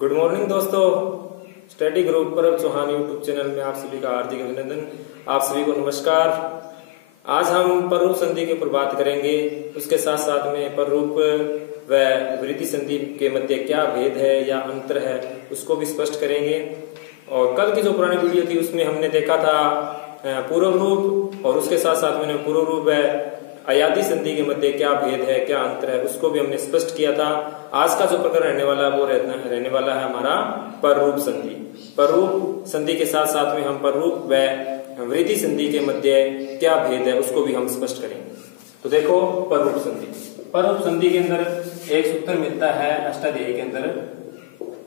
Good morning दोस्तों। Study group परब Chauhan YouTube channel में आप सभी का हार्दिक अभिनंदन। आप सभी को नमस्कार। आज हम पररूप संधि के ऊपर बात करेंगे। उसके साथ साथ में पररूप व वृद्धि संधि के मध्य क्या भेद है या अंतर है उसको भी स्पष्ट करेंगे। और कल की जो पुरानी वीडियो थी उसमें हमने देखा था पूर्व रूप, और उसके साथ साथ में पूर्व रूप व अयादी संधि के मध्य क्या भेद है, क्या अंतर है, उसको भी हमने स्पष्ट किया था। आज का जो प्रकरण रहने वाला है वो रहने वाला है हमारा पररूप संधि। पररूप संधि के साथ साथ में हम पररूप व वृद्धि संधि के मध्य क्या भेद है उसको भी हम स्पष्ट करेंगे। तो देखो पररूप संधि। पररूप संधि के अंदर एक सूत्र मिलता है अष्टाध्यायी के अंदर,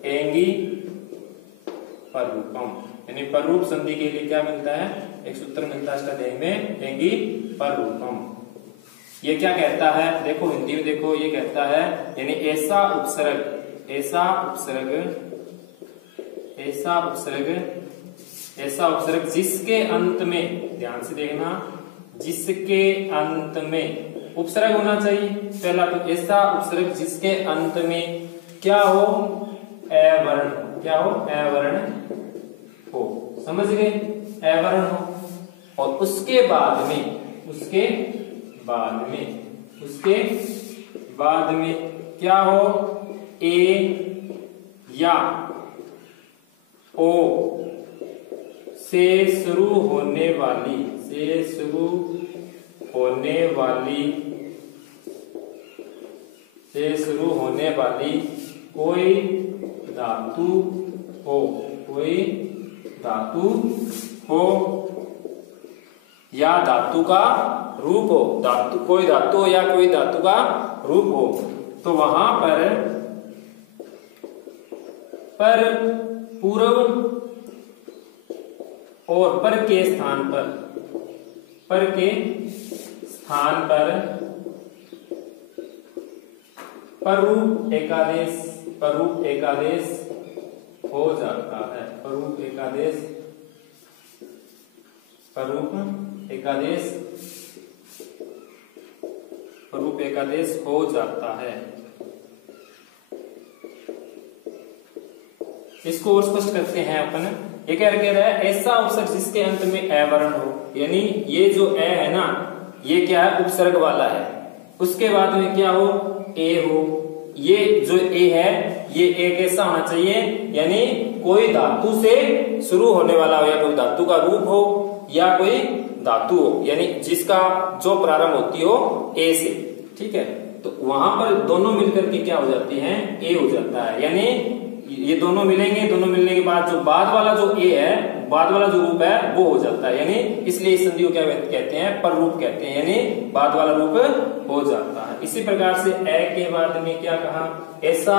एंगी पररूपम, यानी पररूप संधि के लिए क्या मिलता है, एक सूत्र मिलता है अष्टाध्यायी में, एंगी पररूपम। ये क्या कहता है, देखो हिंदी में देखो, ये कहता है यानी ऐसा उपसर्ग, ऐसा उपसर्ग जिसके अंत में, ध्यान से देखना, जिसके अंत में उपसर्ग होना चाहिए। पहला तो ऐसा उपसर्ग जिसके अंत में क्या हो, अवर्ण, क्या हो, अवर्ण हो, समझ गए, अवर्ण हो। और उसके बाद में क्या हो, ए या ओ से शुरू होने वाली कोई धातु हो या धातु का रूप हो, कोई धातु हो या कोई धातु का रूप हो, तो वहां पर पूर्व और पर के स्थान पर पररूप एकादेश हो जाता है। पररूप एकादेश हो जाता है। इसको और स्पष्ट करते हैं अपन। ये कह रहा है ऐसा उपसर्ग जिसके अंत में अवर्ण हो, यानी ये जो ए है ना, ये क्या है, उपसर्ग वाला है। उसके बाद में क्या हो, ए हो। ये जो ए है ये एक ऐसा होना चाहिए यानी कोई धातु से शुरू होने वाला हो, या कोई धातु का रूप हो या कोई धातु हो, यानी जिसका जो प्रारंभ होती हो ए से, ठीक है। तो वहां पर दोनों मिलकर के क्या हो जाती हैं, ए हो जाता है। यानी ये दोनों मिलेंगे, दोनों मिलने के बाद जो बाद वाला जो ए है, बाद वाला जो रूप है वो हो जाता है। यानी इसलिए इस संधि को क्या कहते हैं, पररूप कहते हैं, यानी बाद वाला रूप हो जाता है। इसी प्रकार से ए के बाद में क्या कहा, ऐसा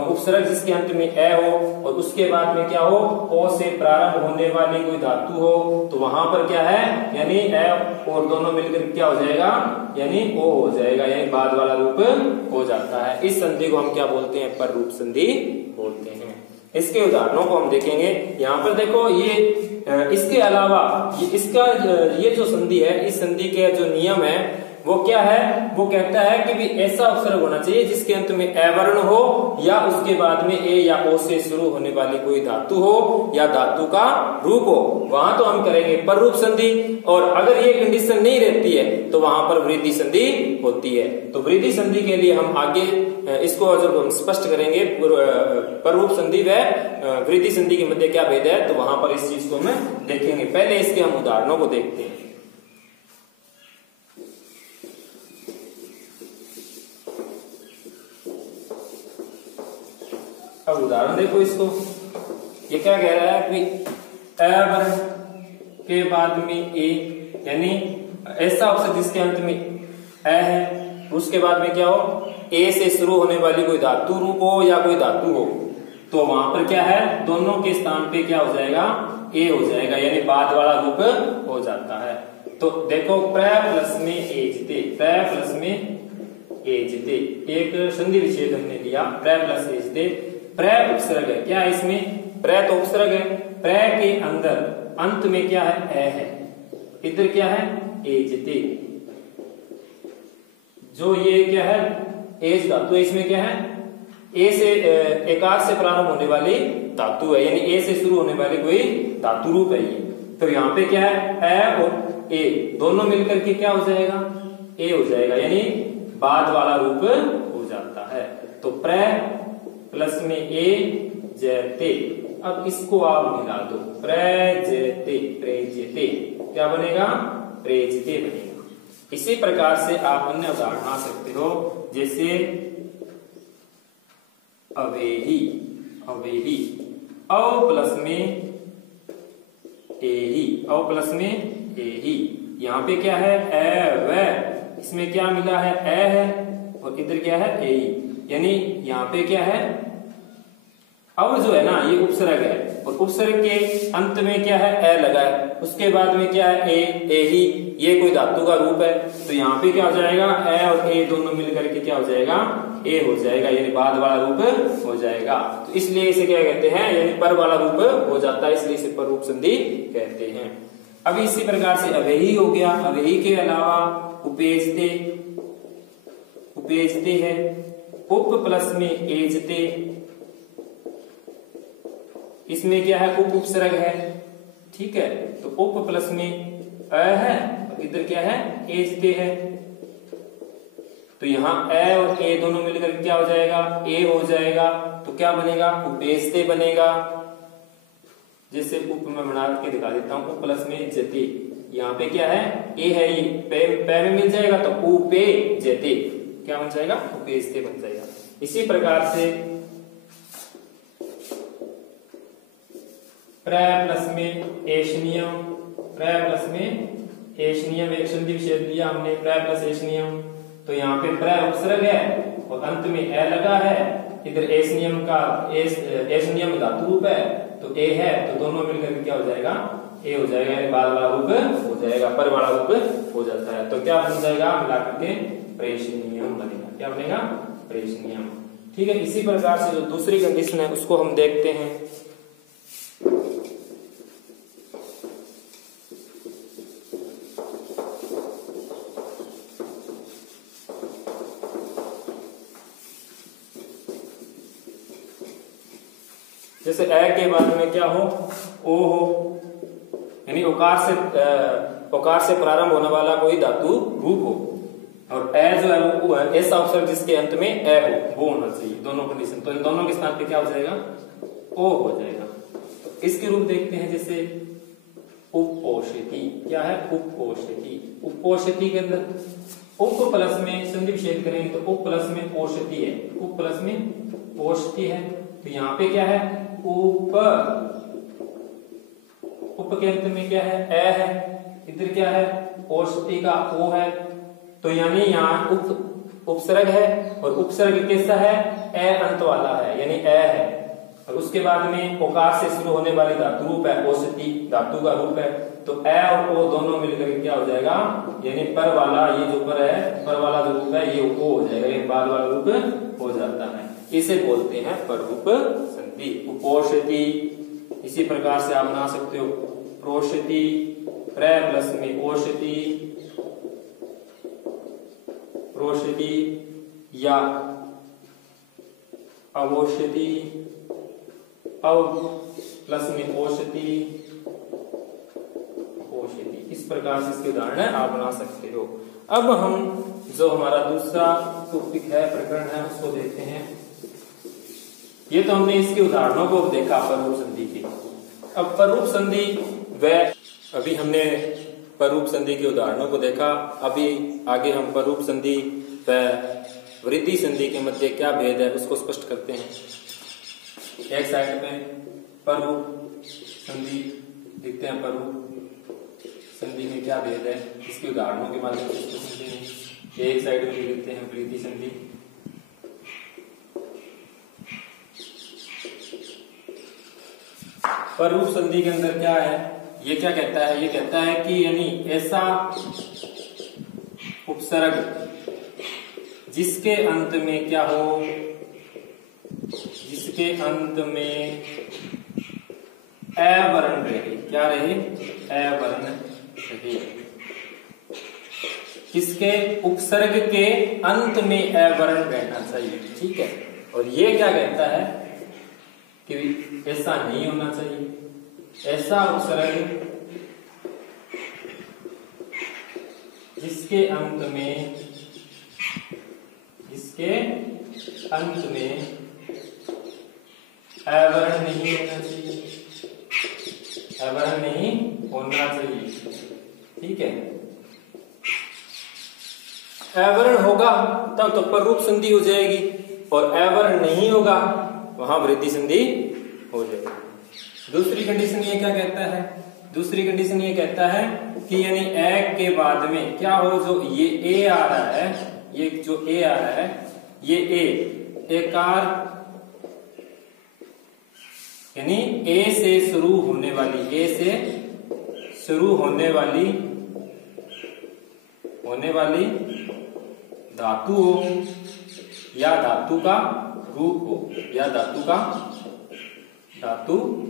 उपसर्ग जिसके अंत में ए हो और उसके बाद में क्या हो, ओ से प्रारंभ होने वाली कोई धातु हो, तो वहां पर क्या है, यानी ए और दोनों मिलकर क्या हो जाएगा, यानी ओ हो जाएगा, यानी बाद वाला रूप हो जाता है। इस संधि को हम क्या बोलते हैं, पररूप संधि बोलते हैं। इसके उदाहरणों को हम देखेंगे। यहाँ पर देखो ये इसके अलावा ये जो संधि है, इस संधि के जो नियम है वो क्या है, वो कहता है कि भी ऐसा उपसर्ग होना चाहिए जिसके अंत में अवर्ण हो या उसके बाद में ए या ओ से शुरू होने वाली कोई धातु हो या धातु का रूप हो, वहां तो हम करेंगे पररूप संधि। और अगर ये कंडीशन नहीं रहती है तो वहां पर वृद्धि संधि होती है। तो वृद्धि संधि के लिए हम आगे इसको जब हम स्पष्ट करेंगे, पररूप संधि व वृद्धि संधि के मध्य क्या भेद है, तो वहां पर इस चीज को हम देखेंगे। पहले इसके हम उदाहरणों को देखते हैं। अब उदाहरण देखो इसको, ये क्या कह रहा है कि अवर्ण के बाद में ए, यानी ऐसा उपसर्ग जिसके अंत में ए है, उसके बाद में क्या हो, ए से शुरू होने वाली कोई धातु रूप हो या कोई धातु हो, तो वहां पर क्या है, दोनों के स्थान पे क्या हो जाएगा, ए हो जाएगा, यानी बाद वाला रूप हो जाता है। तो देखो प्र प्लस में एजते, प्र प्लस में एजते, एक संधि विच्छेद हमने लिया, प्र प्लस एजते। प्र उपसर्ग है, क्या है इसमें, प्र तो उपसर्ग है, प्र के अंदर अंत में क्या है, ए है, इधर क्या है, एजते। जो ये क्या है, एज धातु, इसमें क्या है, ए से एकार से प्रारंभ होने वाली धातु है, यानी ए से शुरू होने वाली कोई धातु रूप है ये। तो यहाँ पे क्या है, ए और ए दोनों मिलकर के क्या हो जाएगा, ए हो जाएगा, यानी बाद वाला रूप हो जाता है। तो प्र प्लस में ए जयते, अब इसको आप मिला दो, प्रजते, प्रेजते, क्या बनेगा, प्रेजते बनेगा। इसी प्रकार से आप अन्य उदाहरण आ सकते हो, जैसे अवेही, अवेही, अ प्लस में एही, अ प्लस में एही, यहाँ पे क्या है, ए व, इसमें क्या मिला है, ए है और इधर क्या है, एही, यानी यहाँ पे क्या है, अब जो है ना ये उपसर्ग है और उपसर्ग के अंत में क्या है, ए लगा है, उसके बाद में क्या है, ए ही, ये कोई धातु का रूप है। तो यहाँ पे क्या हो जाएगा, ए और ए दोनों मिलकर के क्या हो जाएगा, ए हो जाएगा, यानी बाद वाला रूप हो जाएगा। तो इसलिए इसे क्या कहते हैं, यानी पर वाला रूप हो जाता है, इसलिए इसे पर रूप संधि कहते हैं। अब इसी प्रकार से अवेही हो गया, अवेही के अलावा उपेजते, उपेजते है, उप प्लस में एजते, इसमें क्या है, उप उपसर्ग है, ठीक है, तो उप प्लस में अ है और इधर क्या है, एजते है। तो यहाँ ए और ए दोनों मिलकर क्या हो जाएगा, ए हो जाएगा, तो क्या बनेगा, उपेजते बनेगा। जैसे उप में बना के दिखा देता हूं, उप प्लस में जते, यहाँ पे क्या है, ए है, ये पे में मिल जाएगा तो उपे जते, क्या बन जाएगा, उपेजते बन जाएगा। इसी प्रकार से प्र प्लस में एशनियम, प्र प्लस में एशनियम, एक संधि विच्छेद लिया हमने, प्र प्लस एशनियम, तो यहाँ पे प्र उपसर्ग है और अंत में ए लगा है, इधर एशनियम का एशनियम धातु रूप है, तो ए है, तो दोनों मिलकर क्या हो जाएगा, ए हो जाएगा, यानी बाद वाला रूप हो जाएगा, पर वाला रूप हो जाता है। तो क्या बन जाएगा, मिलाकर के प्रेषणीयम बनेगा, क्या बनेगा, प्रेषणीयम, ठीक है। इसी प्रकार से जो दूसरी कंडीशन है उसको हम देखते हैं। जैसे ए के बाद में क्या हो, ओ हो, यानी ओकार से प्रारंभ होने वाला कोई धातु रूप हो, और ए जो है वो है ऐसा उपसर्ग जिसके अंत में ए हो, वो होना चाहिए, दोनों कंडीशन। तो इन दोनों के स्थान पे क्या हो जाएगा, ओ हो जाएगा। तो इसके रूप देखते हैं, जैसे उपोषिति, क्या है, उपोषिति, उपोषिति के अंदर उप प्लस में संधि विच्छेद करेंगे तो उप प्लस में पोषति है, उप प्लस में पोषति है, तो यहाँ पे क्या है, उप, उप के अंत में क्या है, ए है, इधर क्या है, पोषति का ओ है, तो यानी यहाँ उप उपसर्ग है और उपसर्ग कैसा है, ए अंत वाला है, यानी ए है, और उसके बाद में ओकार से शुरू होने वाली धातु रूप है, पोषति धातु का रूप है, तो ए और ओ दोनों मिलकर क्या हो जाएगा, यानी पर वाला, ये जो पर है, पर वाला जो रूप है ये ओ हो जाएगा, ये बाद वाला रूप हो जाता है, इसे बोलते हैं पर रूप संधि, उपोषति। इसी प्रकार से आप बना सकते हो प्रोषति, प्र प्लस में ओषति, प्रोषति या अवोषति, अव प्लस में ओषति, ओषति, इस प्रकार से इसके उदाहरण आप बना सकते हो। अब हम जो हमारा दूसरा टॉपिक है, प्रकरण है, उसको देखते हैं। ये तो हमने इसके उदाहरणों को देखा पररूप संधि की। अब पररूप संधि व अभी हमने पररूप संधि के उदाहरणों को देखा, अभी आगे हम पररूप संधि व वृद्धि संधि के मध्य क्या भेद है उसको स्पष्ट करते हैं। एक साइड में पररूप संधि लिखते हैं, पररूप संधि में क्या भेद है इसके उदाहरणों के माध्यम से इसको समझेंगे। एक साइड में लिखते हैं वृद्धि संधि। पररूप संधि के अंदर क्या है, ये क्या कहता है, ये कहता है कि यानी ऐसा उपसर्ग जिसके अंत में क्या हो, जिसके अंत में ए वर्ण रहे, क्या रहे, ए वर्ण रहे, किसके उपसर्ग के अंत में ए वर्ण रहना चाहिए, ठीक है। और ये क्या कहता है कि ऐसा नहीं होना चाहिए। ऐसा उपसर्ग जिसके अंत में अवर्ण नहीं होना चाहिए, अवर्ण नहीं होना चाहिए। ठीक है, अवर्ण होगा तब तो पररूप संधि हो जाएगी, और अवर्ण नहीं होगा वहां वृद्धि संधि हो जाएगी। दूसरी कंडीशन ये क्या कहता है, दूसरी कंडीशन ये कहता है कि यानी ए के बाद में क्या हो, जो ये ए आ रहा है, ये जो ए आ रहा है, ये एकार यानी ए से शुरू होने वाली, ए से शुरू होने वाली धातु हो या धातु का रूप हो, या धातु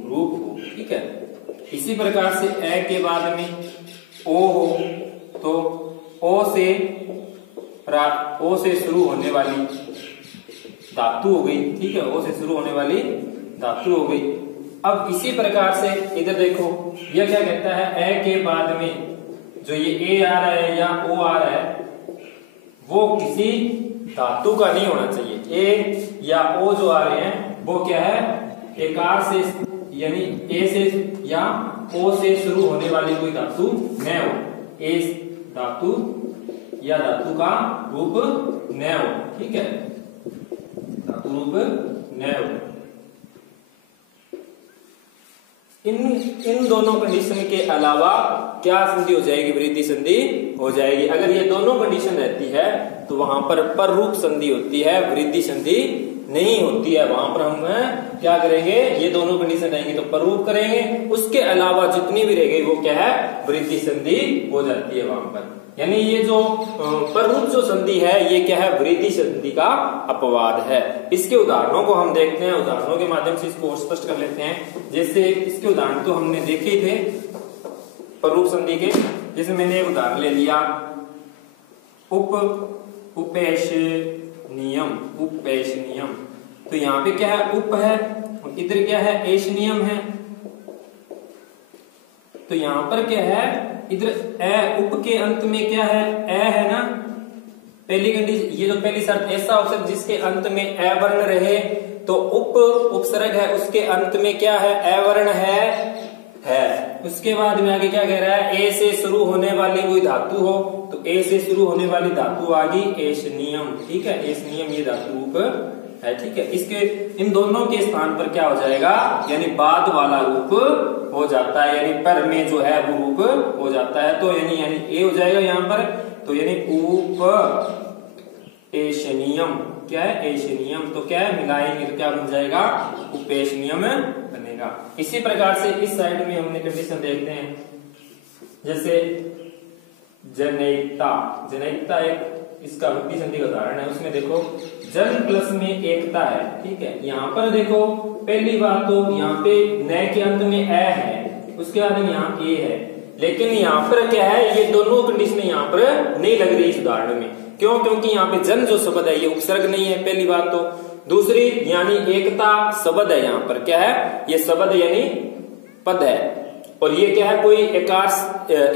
रूप हो। ठीक है, इसी प्रकार से ए के बाद में ओ हो तो ओ से शुरू होने वाली धातु हो गई। ठीक है, ओ से शुरू होने वाली धातु हो गई। अब इसी प्रकार से इधर देखो, यह क्या कहता है, ए के बाद में जो ये ए आ रहा है या ओ आ रहा है वो किसी धातु का नहीं होना चाहिए। ए या ओ जो आ रहे हैं वो क्या है, एकार से यानी ए से या ओ से शुरू होने वाली कोई धातु न हो, ए धातु या धातु का रूप न हो। ठीक है, धातु रूप न हो। इन दोनों कंडीशन के अलावा क्या संधि हो जाएगी, वृद्धि संधि हो जाएगी। अगर ये दोनों कंडीशन रहती है तो वहां पर रूप संधि होती है, वृद्धि संधि नहीं होती है। वहां पर हम क्या करेंगे, ये दोनों कंडीशन रहेंगी तो पररूप करेंगे, उसके अलावा जितनी भी रहेगी वो क्या है, वृद्धि संधि हो जाती है वहां पर। यानी ये जो पररूप जो संधि है ये क्या है, वृद्धि संधि का अपवाद है। इसके उदाहरणों को हम देखते हैं, उदाहरणों के माध्यम से इसको स्पष्ट कर लेते हैं। जैसे इसके उदाहरण तो हमने देखे ही थे पररूप संधि के, जैसे मैंने एक उदाहरण ले लिया उपेश नियम। तो यहाँ पे क्या है, उप है, इधर क्या है, एश नियम है। तो यहाँ पर क्या है, इधर ए, उप के अंत में क्या है, ए है ना, पहली कंडीशन, ये जो पहली शर्त, ऐसा उपसर्ग जिसके अंत में ए वर्ण रहे, तो उपसर्ग है उसके अंत में क्या है, ए वर्ण है। उसके बाद में आगे क्या कह रहा है, ए से शुरू होने वाली कोई धातु हो, तो ए से शुरू होने वाली धातु आ गई एश नियम। ठीक है, एश नियम ये धातु रूप है। ठीक है, इसके इन दोनों के स्थान पर क्या हो जाएगा, यानी बाद वाला रूप हो जाता है, यानी पर में जो है वो रूप हो जाता है। तो यानी ए हो जाएगा यहाँ पर, तो यानी उप एशनियम, क्या है, एशनियम। तो क्या है, मिलाएंगे तो क्या बन जाएगा, उपेशनियम बनेगा। इसी प्रकार से इस साइड में हमने कंडीशन देखते हैं, जैसे जनैकता एक इसका वृद्धि संधि का उदाहरण है। उसमें देखो जन प्लस में एकता है। ठीक है, यहाँ पर देखो पहली बात तो यहाँ पे न के अंत में ए है, उसके बाद में यहाँ ए है, लेकिन यहाँ पर क्या है, ये दोनों कंडीशन यहाँ पर नहीं लग रही इस उदाहरण में। क्यों, क्योंकि यहाँ पे जन जो शब्द है ये उपसर्ग नहीं है, पहली बात तो। दूसरी यानी एकता शब्द है, यहाँ पर क्या है, ये शब्द यानी पद है, और ये क्या है, कोई एकार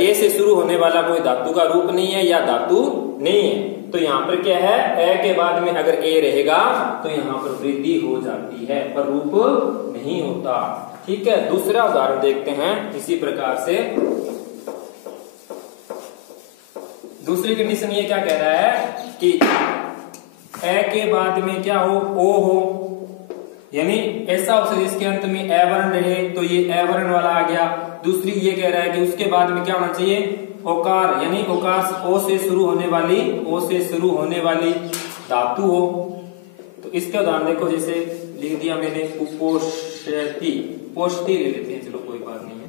ए से शुरू होने वाला कोई धातु का रूप नहीं है या धातु नहीं है। तो यहाँ पर क्या है, ए के बाद में अगर ए रहेगा तो यहाँ पर वृद्धि हो जाती है, पर रूप नहीं होता। ठीक है, दूसरा उदाहरण देखते हैं इसी प्रकार से। दूसरी कंडीशन ये क्या कह रहा है कि ए के बाद में क्या हो, ओ हो, यानी ऐसा उपसर्ग जिसके अंत में ए वर्ण रहे, तो ये ए वर्ण वाला आ गया। दूसरी ये कह रहा है कि उसके बाद में क्या होना चाहिए, ओकार, यानी ओकार ओ से शुरू होने वाली धातु हो। तो इसके उदाहरण देखो, जैसे लिख दिया मैंने उपोषति, पोषति ले लेते हैं, चलो कोई बात नहीं है।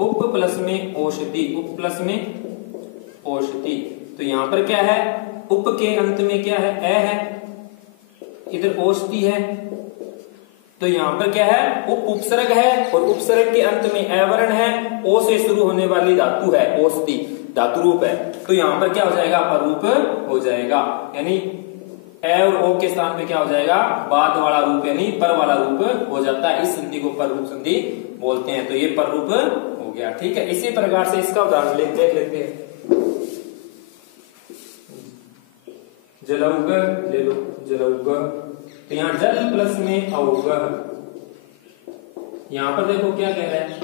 उप प्लस में औषधि, उप प्लस में औषधि। तो यहाँ पर क्या है, उप के अंत में क्या है, ए है, इधर औषधि है। तो यहाँ पर क्या है, उपसर्ग है, और उपसर्ग के अंत में ए वर्ण है, ओ से शुरू होने वाली धातु है, औषधि धातु रूप है। तो यहाँ पर क्या हो जाएगा, पररूप हो जाएगा। यानी ए और ओ के स्थान पे क्या हो जाएगा, बाद वाला रूप यानी पर वाला रूप हो जाता है। इस संधि को पर रूप संधि बोलते हैं। तो ये पर रूप हो गया। ठीक है, इसी प्रकार से इसका उदाहरण देख लेते हैं। जलौग ले लो, जलौग। तो यहाँ जल प्लस में औग। यहां पर देखो क्या कह रहा है,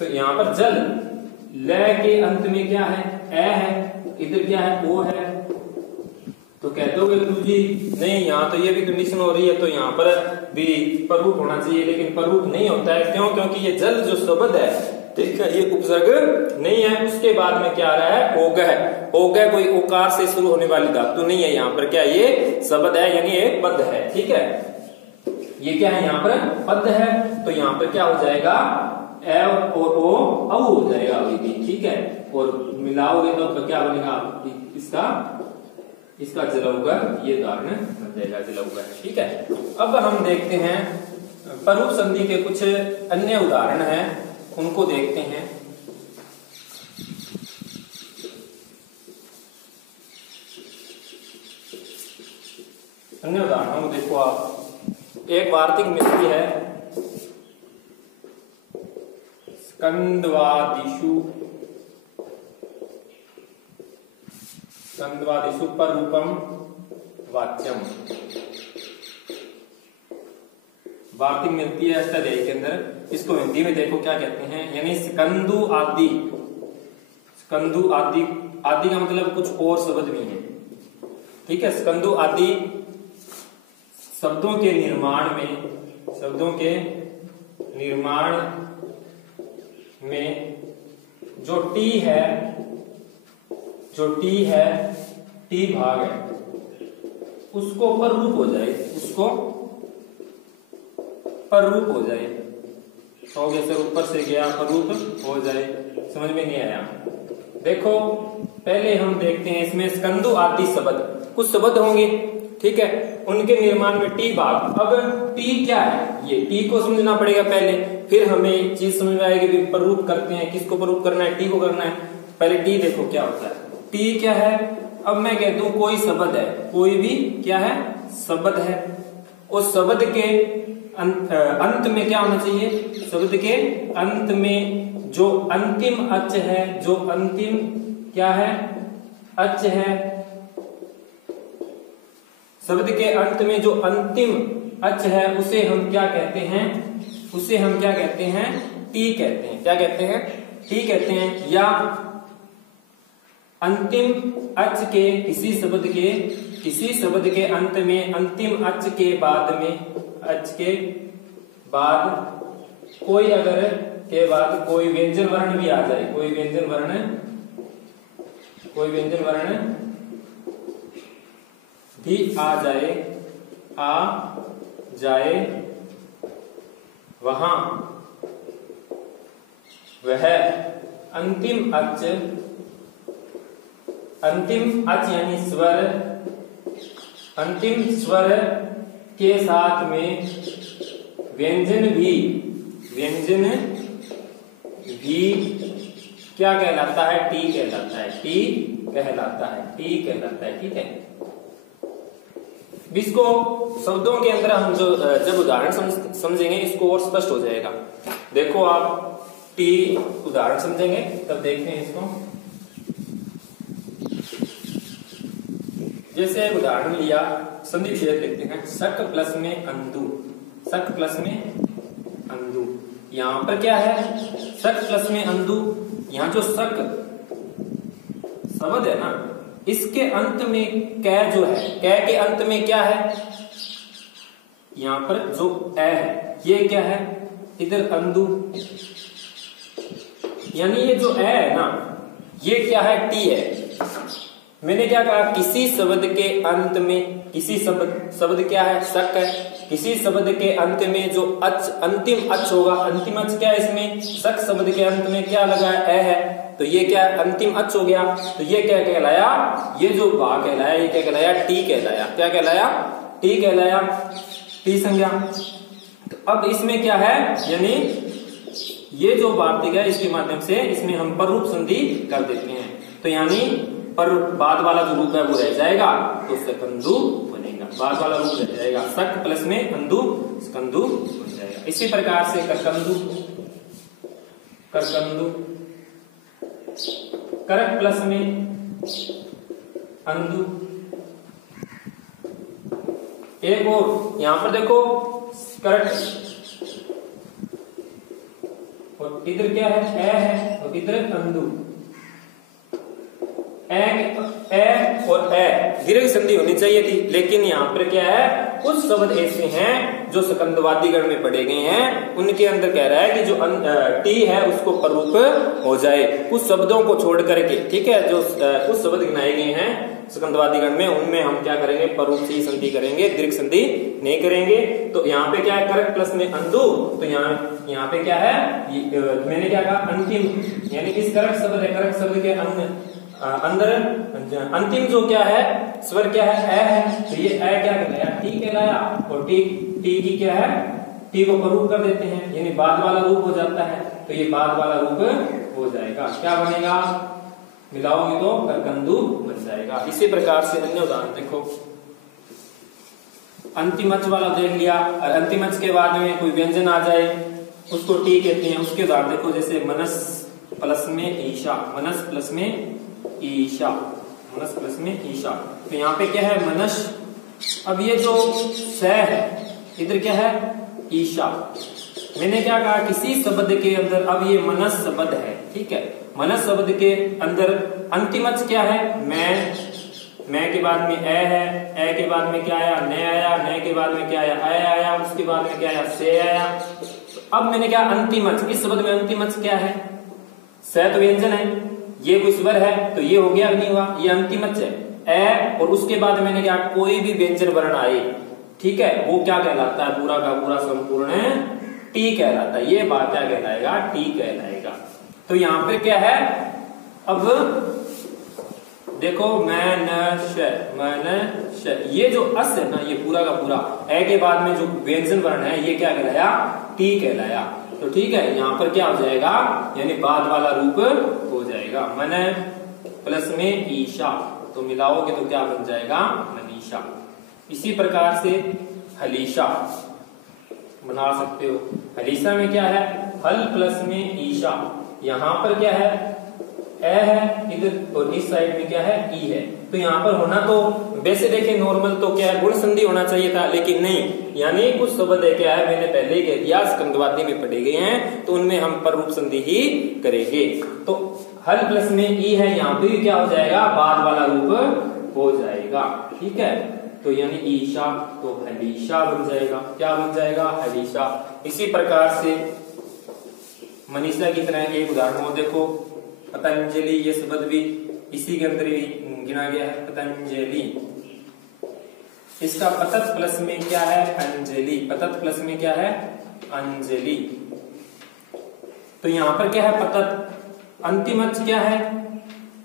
तो यहां पर जल ल के अंत में क्या है, ए है, इधर क्या है, ओ है। तो कहते हो गुरु जी नहीं, यहाँ तो ये भी कंडीशन हो रही है, तो यहाँ पर भी प्ररूप होना चाहिए, लेकिन प्ररूप नहीं होता है। क्यों? क्योंकि ये जल जो शब्द है, ठीक है, ये उपसर्ग नहीं है। उसके बाद में क्या आ रहा है, ओग है। ओग है कोई ओकार से शुरू होने वाली धातु नहीं है। यहाँ पर क्या ये शब्द है यानी एक पद है। ठीक है, ये क्या है, यहाँ पर पद है। तो यहाँ पर क्या हो जाएगा, ए और ओ औ हो जाएगा अभी भी। ठीक है, और मिलाओगे तो क्या बनेगा इसका जलौगा, ये उदाहरण बन जाएगा जलौगा। ठीक है, अब हम देखते हैं प्ररूप संधि के कुछ अन्य उदाहरण हैं, उनको देखते हैं। अन्य उदाहरणों को देखो आप। एक वार्तिक मिलती है, स्कंदवादिषु पर रूपम वाच्यम। वार्तिक मिलती है अष्टाध्यायी के अंदर। इसको हिंदी में देखो क्या कहते हैं, यानी स्कंदु आदि। स्कंदु आदि, आदि का मतलब कुछ और शब्द भी है। ठीक है, स्कंदु आदि शब्दों के निर्माण में जो टी है, टी भाग है, उसको पर रूप हो जाए, तो जैसे ऊपर से गया पर रूप हो जाए। समझ में नहीं आया? देखो पहले हम देखते हैं इसमें स्कंदु आदि शब्द, कुछ शब्द होंगे, ठीक है, उनके निर्माण में टी भाग। अब टी क्या है, ये टी को समझना पड़ेगा पहले, फिर हमें चीज समझ में आएगी प्ररूप करते हैं, किसको प्ररूप करना है, टी को करना है। पहले टी देखो क्या होता है, टी क्या है। अब मैं कह दूं कोई शब्द है, कोई भी क्या है, शब्द है, उस शब्द के अंत में क्या होना चाहिए, शब्द के अंत में जो अंतिम अच है, जो अंतिम क्या है, अच है, शब्द के अंत में जो अंतिम अच है उसे हम क्या कहते हैं, टी कहते हैं। क्या कहते हैं, टी कहते हैं। या अंतिम अच के किसी शब्द के अंत में, अंतिम अच के बाद कोई अगर के बाद कोई व्यंजन वर्ण भी आ जाए, कोई व्यंजन वर्ण भी आ जाए, वहां वह अंतिम यानी स्वर, अंतिम स्वर के साथ में व्यंजन भी क्या कहलाता है, टी कहलाता है। ठीक है, इसको शब्दों के अंदर हम जब उदाहरण समझेंगे इसको और स्पष्ट हो जाएगा। देखो आप टी उदाहरण समझेंगे तब देखते हैं इसको। जैसे एक उदाहरण लिया, संधि विच्छेद देखते हैं, शक प्लस में अंधु। यहां पर क्या है, शक प्लस में अंधु। यहां जो शक शब्द है ना, इसके अंत में कै जो है, कै के अंत में क्या है, यहां पर जो ए है, ये क्या है, इधर अंधु, यानी ये जो ए है ना, ये क्या है, टी है। मैंने क्या कहा, किसी शब्द के अंत में, किसी शब्द क्या है, शक है, किसी शब्द के अंत में जो अच, अंतिम अच होगा, अंतिम अच क्या है इसमें, शक शब्द के अंत में क्या लगा है, ए है, तो ये क्या अंतिम अच हो गया। तो ये क्या कहलाया, ये जो भाग कहलाया, ये क्या कहलाया, टी कहलाया। क्या कहलाया, टी कहलाया, टी संज्ञा। तो अब इसमें क्या है, यानी ये जो वार्तिक है इसके माध्यम से इसमें हम प्ररूप संधि कर देते हैं। तो यानी पर बाद वाला जो रूप है वो रह जाएगा, तो सकंदु बनेगा। बाद वाला रूप रह जाएगा, सक प्लस में अंदु, सकंदु बन जाएगा। इसी प्रकार से करकंदु, करकंदु, करक प्लस में अंदु। एक और यहां पर देखो करक, और इधर क्या है, ए है, और इधर अंदु। ए और ए दीर्घ संधि होनी चाहिए थी, लेकिन यहाँ पर क्या है, कुछ शब्द ऐसे हैं जो स्कंदवादी गण में पढ़े गए हैं, उनके अंदर कह रहा है कि जो टी है उसको प्ररूप हो जाए। कुछ शब्दों को छोड़ करके, ठीक है, जो कुछ शब्द गिनाए गए हैं स्कंदवादी गण में, उनमें हम क्या करेंगे, प्ररूप से ही संधि करेंगे, दीर्घ संधि नहीं करेंगे। तो यहाँ पे क्या है, करक प्लस में अंदु, तो यहाँ पे क्या है, मैंने क्या कहा, अंतिम, यानी इस करक शब्द है, करक शब्द के अंदर अंतिम जो क्या है स्वर क्या है, ए है, तो ये ए क्या कहलाया, टी कहलाया। और टी की क्या है, टी को प्ररूप कर देते हैं, यानी बाद वाला रूप हो जाता है, तो ये बाद वाला रूप हो जाएगा। क्या बनेगा, मिलाओगे तो करकंदु बन जाएगा। इसी प्रकार से अन्य उदाहरण देखो, अंतिमच वाला देख लिया, और अंतिमच के बाद में कोई व्यंजन आ जाए उसको टी कहते हैं। उसके उदाहरण देखो, जैसे मनस प्लस में ईशा, मनस प्लस में ईशा, मनस प्लस में ईशा। तो यहाँ पे क्या है, मनस, अब ये जो स है इधर क्या है, ईशा। मैंने क्या कहा, किसी शब्द के अंदर, अब ये मनस शब्द है, ठीक है, मनस शब्द के अंदर अंतिमच क्या है, मैं के बाद में ए है, ए के बाद में क्या आया, न आया, न के बाद में क्या आया, ए आया, उसके बाद में क्या आया, से आया। अब मैंने क्या, अंतिमच, इस शब्द में अंतिमच क्या है, स तो व्यंजन है, ये कोई स्वर है, तो ये हो गया, नहीं हुआ, ये अंतिमच है, ए, और उसके बाद मैंने क्या, कोई भी व्यंजन वर्ण आए, ठीक है, वो क्या कहलाता है, पूरा का पूरा संपूर्ण टी कहलाता है। ये बात क्या कहलाएगा, टी कहलाएगा। तो यहां पर क्या है, अब देखो ये जो अस है ना, ये पूरा का पूरा ए के बाद में जो व्यंजन वर्ण है, ये क्या कहलाया, टी कहलाया। तो ठीक है, यहाँ पर क्या हो जाएगा, यानी बाद वाला रूप हो जाएगा। मन प्लस में ईशा, तो मिलाओगे तो क्या बन जाएगा, मनीषा। इसी प्रकार से हलीशा बना सकते हो। हलीशा में क्या है, हल प्लस में ईशा, यहाँ पर क्या है, ए है इधर, और इस साइड में क्या है, ई है। तो यहाँ पर होना तो वैसे देखें नॉर्मल तो क्या है, गुण संधि होना चाहिए था, लेकिन नहीं, यानी कुछ शब्द है क्या है, मैंने पहले ही कह दिया, स्कंदवादी में पढ़े गए हैं, तो उनमें हम प्ररूप संधि ही करेंगे। तो हल प्लस में ई है, यहाँ पे भी क्या हो जाएगा, बाद वाला रूप हो जाएगा, ठीक है। तो यानी ईशा, तो हलीशा बन जाएगा। क्या बन जाएगा, हलीशा। इसी प्रकार से मनीषा की तरह एक उदाहरण हो, देखो पतंजलि, ये शब्द भी इसी के अंदर ही गिना गया है, पतंजलि। इसका पतत प्लस में क्या है, अंजलि, पतत प्लस में क्या है, अंजलि। तो यहां पर क्या है, पतत, अंतिम अंश क्या है,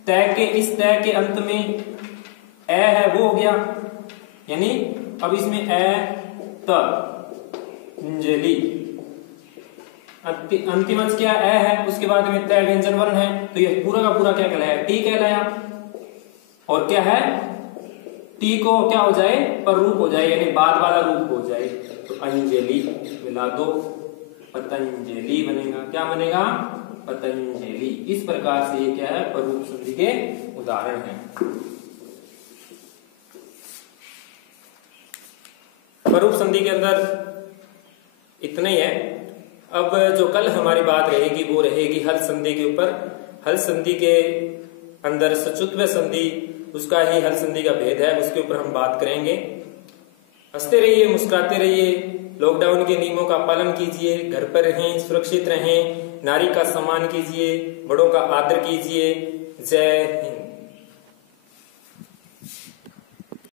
तय के, इस तय के अंत में ए है, वो हो गया, यानी अब इसमें ए त अंजलि, अंतिम अंश क्या ए है, उसके बाद में तय व्यंजन वर्ण है, तो ये पूरा का पूरा क्या कहलाया, टी कहलाया। और क्या है, टी को क्या हो जाए, पर रूप हो जाए, यानी बाद वाला रूप हो जाए, तो अंजलि मिला दो, पतंजलि बनेगा। क्या बनेगा, पतंजलि। इस प्रकार से ये क्या है, पर रूप संधि के उदाहरण हैं। पर रूप संधि के अंदर इतना ही है। अब जो कल हमारी बात रहेगी वो रहेगी हल संधि के ऊपर। हल संधि के अंदर सचुत्व संधि, उसका ही हल संधि का भेद है, उसके ऊपर हम बात करेंगे। हंसते रहिए, मुस्कुराते रहिए, लॉकडाउन के नियमों का पालन कीजिए, घर पर रहें, सुरक्षित रहें, नारी का सम्मान कीजिए, बड़ों का आदर कीजिए। जय हिंद।